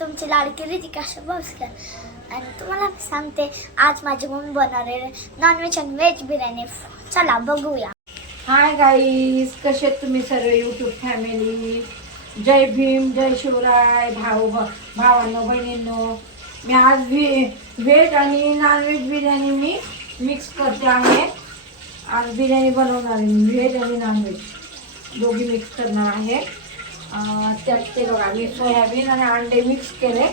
तुमची लाडकी रितिका शोभस्कर आणि तुम्हाला सांगते आज माझी मम्मी बनवणार आहे नॉनव्हेज आणि व्हेज बिर्याणी. चला बघूया. हाय गाईज कसे तुम्ही सर्व युट्यूब फॅमिली जय भीम जय शिवराय भाऊ भ- भावांनो बहिणींनो. मी आज व्हे व्हेज आणि नॉनव्हेज बिर्याणी मी मिक्स करते आहे. आज बिर्याणी बनवणार आहे. व्हेज आणि नॉनव्हेज दोघी मिक्स करणार आहे. त्यात ते बघा मी सोयाबीन आणि अंडे मिक्स केले.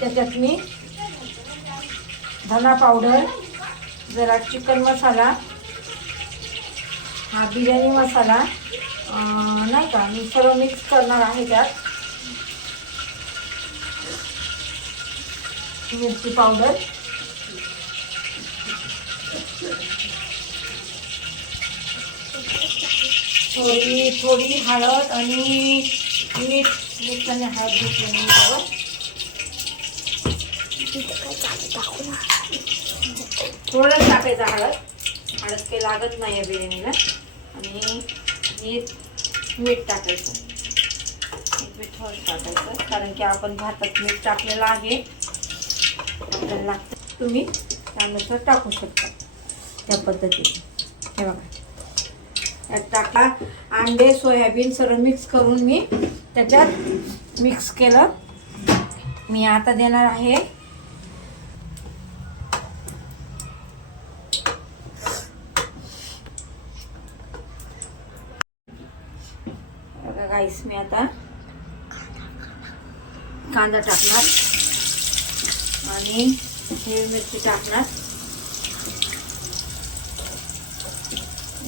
त्याच्यात मी धना पावडर जरा चिकन मसाला हा बिर्याणी मसाला नाही का मी सर्व मिक्स करणार आहे त्यात. मिरची पावडर थोडी थोडी हळद आणि मीठ मीठ आणि हळद घेतलं त्यावर. थोडं टाकायचं हळद. हळद काही लागत नाही आहे बिर्याणीला. आणि मीठ मीठ टाकायचं. मीठ थोडं टाकायचं कारण की आपण भातात मीठ टाकलेलं आहे आपल्याला लागतं. तुम्ही त्यानुसार टाकू शकता त्या पद्धतीने. हे बघा. त्यात टाका अंडे सोयाबीन सर्व मिक्स करून मी त्याच्यात मिक्स केलं. मी आता देणार आहे. बघा गाईस मी आता कांदा टाकणार. आणि हिरवी मिरची टाकणार.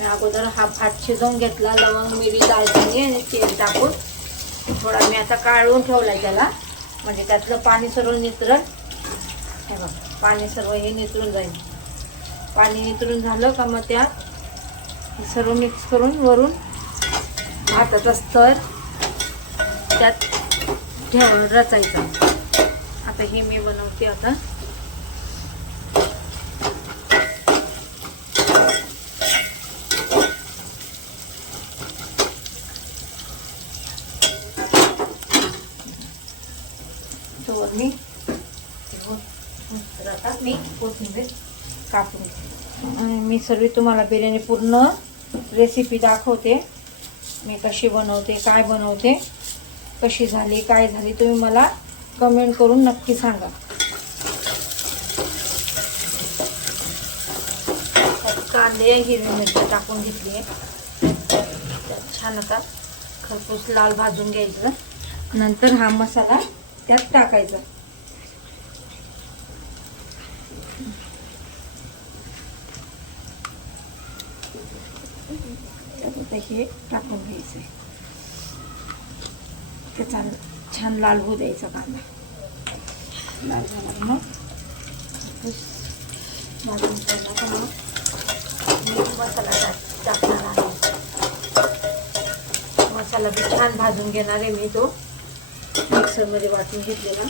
अगोदर हा भात शिजवून घेतला लवंग मिरी दालचिनी आणि तेल टाकून थोडा मी आता काढून ठेवला त्याला. म्हणजे त्यातलं पाणी सर्व नितरण हे बघ पाणी सर्व हे नितरून जाईल. पाणी नितरून झालं का मग त्या सर्व मिक्स करून वरून भाताचा स्तर त्यात ठेव रचायचा. आता हे मी बनवते आता तर मी आता मी कोथिंबीर कापून घेते. आणि मी सर्व तुम्हाला बिर्याणी पूर्ण रेसिपी दाखवते. मी कशी बनवते काय बनवते कशी झाली काय झाली तुम्ही मला कमेंट करून नक्की सांगा. कांदे हिरवी मिरची टाकून घेतली. आहे छान आता खरपूस लाल भाजून घ्यायचं. नंतर हा मसाला त्यात टाकायचा त्यात आता हे टाकून घ्यायचं त्याचा छान लाल होऊ द्यायचा कांदा. लाल झाला मग. भाजून ठेवला मग? मसाला टाक टाकणार आहे. मसाला बी छान भाजून घेणार आहे मी तो. मिक्सरमध्ये वाटून घेतलेला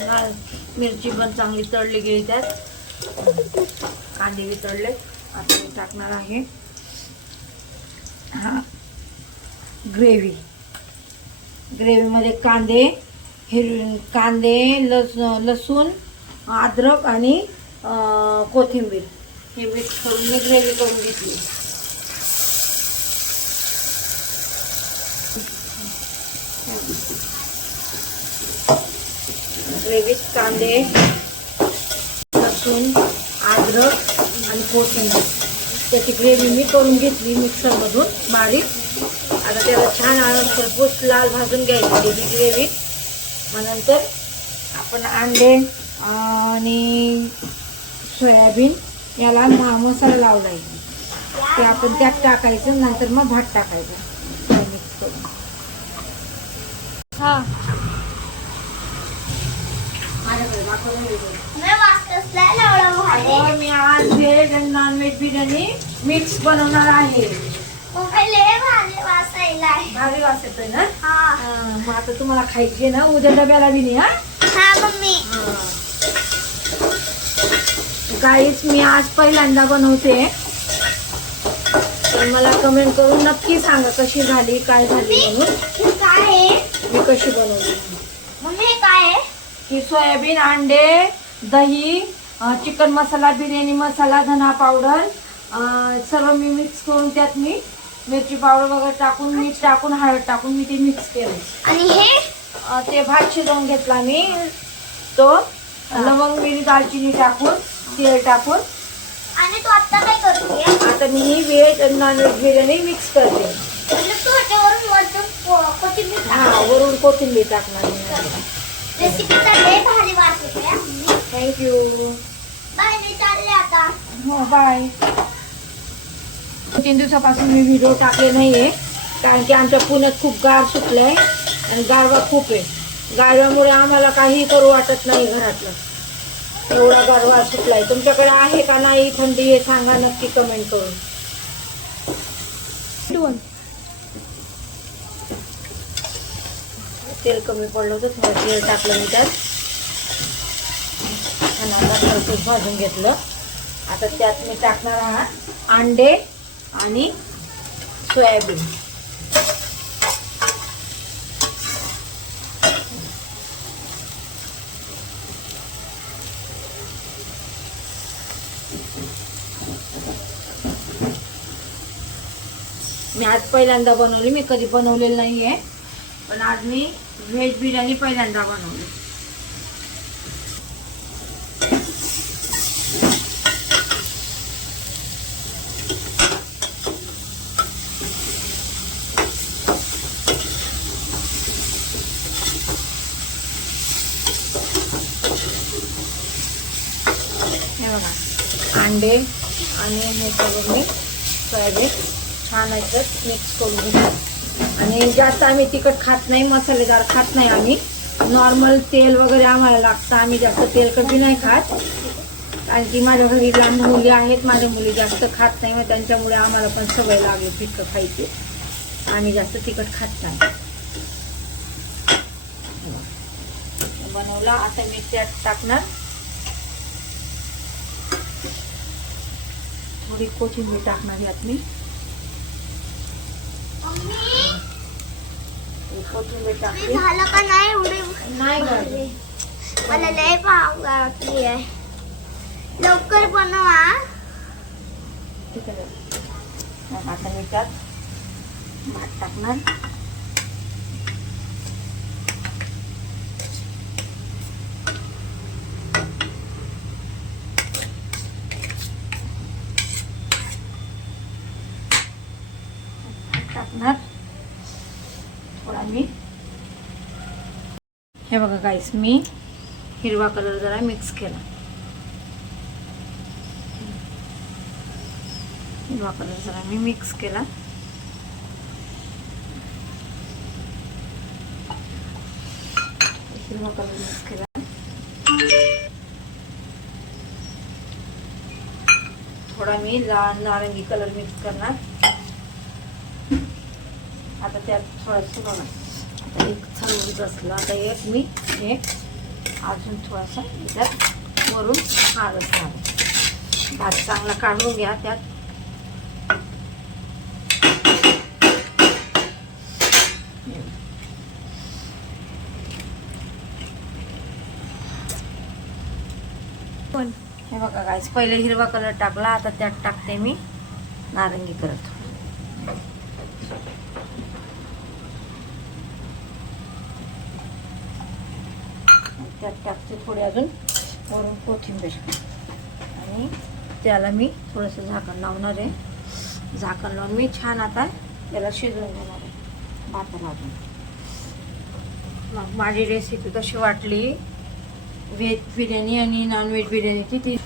लाल मिरची पण चांगली तळली गेली त्यात. कांदे बी तळले. आता मी टाकणार आहे. हा. ग्रेव्ही. ग्रेव्हीमध्ये कांदे हिर कांदे लस लसूण अद्रक आणि कोथिंबीर. हे मिक्स करून मी ग्रेव्ही करून घेतली. ग्रेव्हीत कांदे लसूण अद्रक आणि कोथिंबीर. त्याची ग्रेव्ही मी करून घेतली मिक्सरमधून बारीक. आता त्याला छान सरपूस लाल भाजून घ्यायची त्याची ग्रेव्ही. मग नंतर आपण अंडे आणि सोयाबीन याला मा मसाला लावला येईल ते आपण त्यात टाकायचं नंतर मग भात टाकायचं. मिक्स करून. हां. मी आज व्हेज आणि नॉन व्हेज बिर्याणी मिक्स बनवणार आहे. भारी वास येतोय ना? मग आता तुम्हाला खायची ना उद्या डब्याला बी नाही हा? हा मम्मी. हा. गाईच मी आज पहिल्यांदा बनवते. तर मला कमेंट करून नक्की सांगा कशी झाली काय झाली म्हणून. मी कशी बनवली ही सोयाबीन अंडे दही चिकन मसाला बिर्याणी मसाला धना पावडर सर्व मी मिक्स करून त्यात मी मिरची पावडर वगैरे टाकून मीठ टाकून हळद टाकून मी ते मिक्स केलं आणि हे? ते भात शिजवून घेतला मी. तो लवंग मिरी दालचिनी टाकून तेल टाकून. आणि तू आता काय करते आता मी ही व्हेज आणि नॉन व्हेज बिर्याणी मिक्स करते. म्हणजे को- हा वरून कोथिंबीर टाकणार मी रेसिपी तर लय भारी वाटते थँक्यू बाय मी चालले आता. हो बाय तीन दिवसापासून मी व्हिडिओ टाकले नाहीये कारण की आमच्या पुण्यात खूप गार सुटलंय आणि गारवा खूप आहे. गारव्यामुळे आम्हाला काही करू वाटत नाही घरातलं. एवढा गारवा सुटलाय. तुमच्याकडे आहे का नाही थंडी हे सांगा नक्की कमेंट करून. तेल कमी पडलं होतं थोडं तेल टाकलं मी त्यात. आणि आता खरपूस भाजून घेतलं. आता त्यात मी टाकणार आहात अंडे आणि सोयाबीन. मी आज पहिल्यांदा बनवली मी कधी बनवलेलं नाही आहे पण आज मी व्हेज बिर्याणी पहिल्यांदा बनवली. हे बघा अंडे आणि हे करून मी सोयाबीन छान असत मिक्स करून घेतो. आणि जास्त आम्ही तिखट खात नाही मसालेदार खात नाही आम्ही. नॉर्मल तेल वगैरे आम्हाला लागतं आम्ही जास्त तेलकट बी नाही खात. कारण की माझ्या घरी लहान मुली आहेत माझ्या मुली जास्त खात नाही मग त्यांच्यामुळे आम्हाला पण सवय लागली तिखट खायची. आम्ही जास्त तिखट खात नाही. बनवला आता मी त्यात टाकणार. थोडी कोथिंबीर टाकणार यात मी. कोथिंबीर हे टाकली झालं का नाही एवढे नाही गं. मला लय पाव वाटली आहे लवकर बनवा ठीक आहे मग आता मी त्यात भात टाकणार भात टाकणार थोडा मी हे बघा गाईस मी हिरवा कलर जरा मिक्स केला. हिरवा कलर जरा मी मिक्स केला. हिरवा कलर मिक्स केला. थोडा मी लाल नारंगी कलर मिक्स करणार. आता त्यात थोडंसं बघा. एक थंड असला आता एक मी हे अजून थोडासा त्यात वरून हळद घाल भात चांगला काढून घ्या त्यात. हे बघा गायच पहिले हिरवा कलर टाकला. आता त्यात टाकते मी नारंगी कलर त्यात टाकते थोडे अजून. वरून कोथिंबीर. आणि त्याला मी थोडंसं झाकण लावणार आहे. झाकण लावून मी छान आता त्याला शिजवून घेणार आहे. भाताला अजून. मग माझी रेसिपी कशी वाटली? व्हेज बिर्याणी आणि नॉनव्हेज बिर्याणी बिर्याणीची ती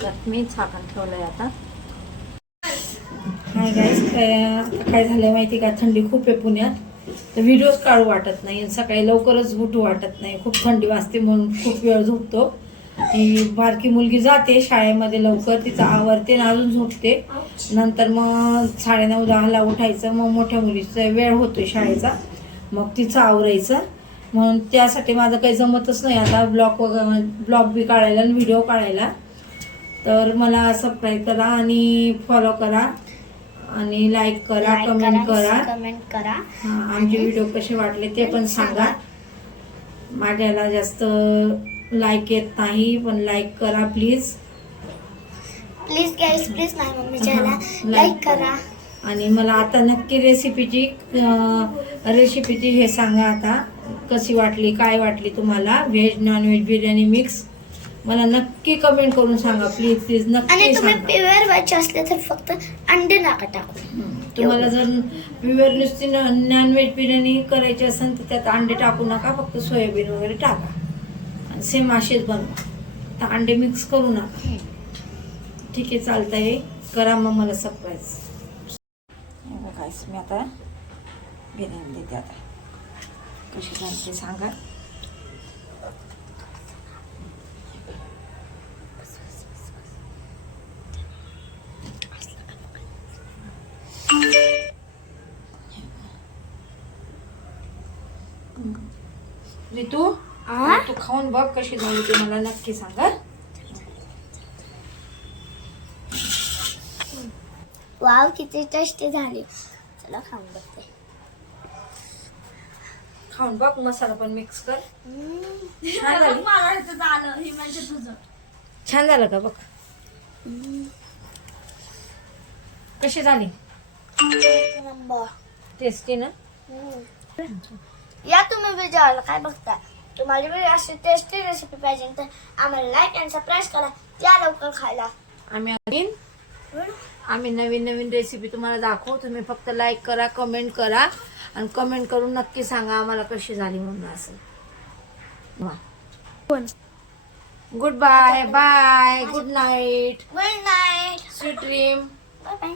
त्यात मी झाकण ठेवलं आहे आता. हाय गाईज काय काय झालं माहिती का? थंडी खूप आहे पुण्यात. तर व्हिडिओज काढू वाटत नाही. आणि सकाळी लवकरच उठू वाटत नाही. खूप थंडी वाजते म्हणून खूप वेळ झोपतो. ती बारकी मुलगी जाते शाळेमध्ये लवकर. तिचं आवरते आणि अजून झोपते. नंतर मग साडेनऊ दहाला उठायचं. मग मोठ्या मुलीचा वेळ होतो शाळेचा. मग तिचं आवरायचं. म्हणून त्यासाठी माझं काही जमतच नाही. आता ब्लॉग वगैरे ब्लॉग बी काढायला आणि व्हिडिओ काढायला. तर मला सबस्क्राईब करा आणि फॉलो करा. आणि लाईक करा Like कमेंट करा. कमेंट करा. हा, आमचे व्हिडिओ कसे वाटले ते पण सांगा. माझ्याला जास्त लाईक येत नाही पण लाईक करा प्लीज प्लीज गाईज प्लीज माझ्या मम्मीच्या हा, like लाईक करा. आणि मला आता नक्की रेसिपीची रेसिपीची हे सांगा आता कशी वाटली काय वाटली तुम्हाला? Veg non veg biryani mix मला नक्की कमेंट करून सांगा प्लीज प्लीज आणि नक्की तुम्ही सांगा. प्युअर व्हायचे असले तर फक्त अंडे नका टाकू. तुम्हाला जर प्युअर नुसती नॉन व्हेज बिर्याणी करायची असेल तर त्यात अंडे टाकू नका फक्त सोयाबीन वगैरे टाका. आणि सेम असेच बनवा. तर अंडे मिक्स करू नका. ठीक आहे चालतंय. करा मग मला सरप्राईज गाईस मी आता बिर्याणी देते आता. कशी झाली ते सांगा. रितू आ? तू खाऊन बघ कशी झाली ते मला नक्की सांगा वाव किती टेस्टी झाली. चला खाऊन बघते. खाऊन बघ मसाला पण मिक्स कर. छान झाली. छान झालं का बघ. कशी झाली? नंबर. टेस्टी ना? या तुम्ही व्हिडिओला काय बघता तुम्हाला बी अशी टेस्टी रेसिपी पाहिजे तर आम्हाला लाईक आणि सबस्क्राईब करा. या लवकर खायला. आम्ही नवीन आम्ही नवीन नवीन रेसिपी तुम्हाला दाखवू. तुम्ही फक्त लाईक करा कमेंट करा. आणि कमेंट करून नक्की सांगा आम्हाला कशी झाली म्हणून असं. Good bye bye good night good night sweet dream bye bye